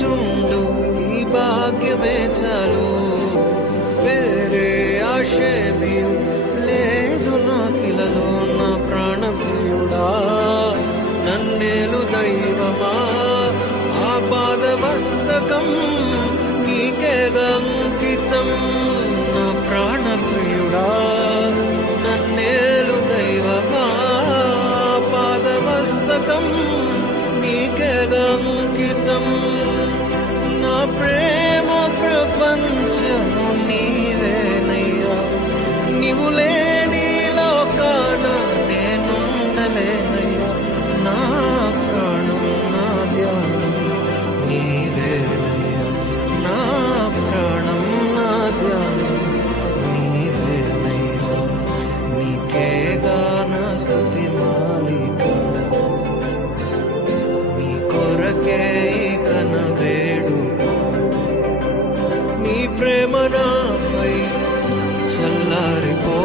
నిలుచుండు ఈ భాగ్యమే చాలు. వేరే ఆశేమీ లేదు నాకిలలో నా ప్రాణప్రియుడా. నన్నేలు దైవమా ఆపాదమస్తకం నీకేగా అంకితం. నా ప్రాణప్రియుడా నన్నేలు దైవమా ఆపాదమస్తకం నీకేగా అంకితం. నా ప్రేమ ప్రపంచము నీవేనయ్యా. నీవు లేని లోకాన నేనుండలేనయ్యా. నా ప్రాణం నా ధ్యానం నీవేనయ్యా. నా ప్రాణం నా ధ్యానం నీవేనయ్యా. నీకేగా నా స్తుతి మాలిక. నీ కొరకే కన వేడుక. నీ ప్రేమ నాపై చల్లారిపో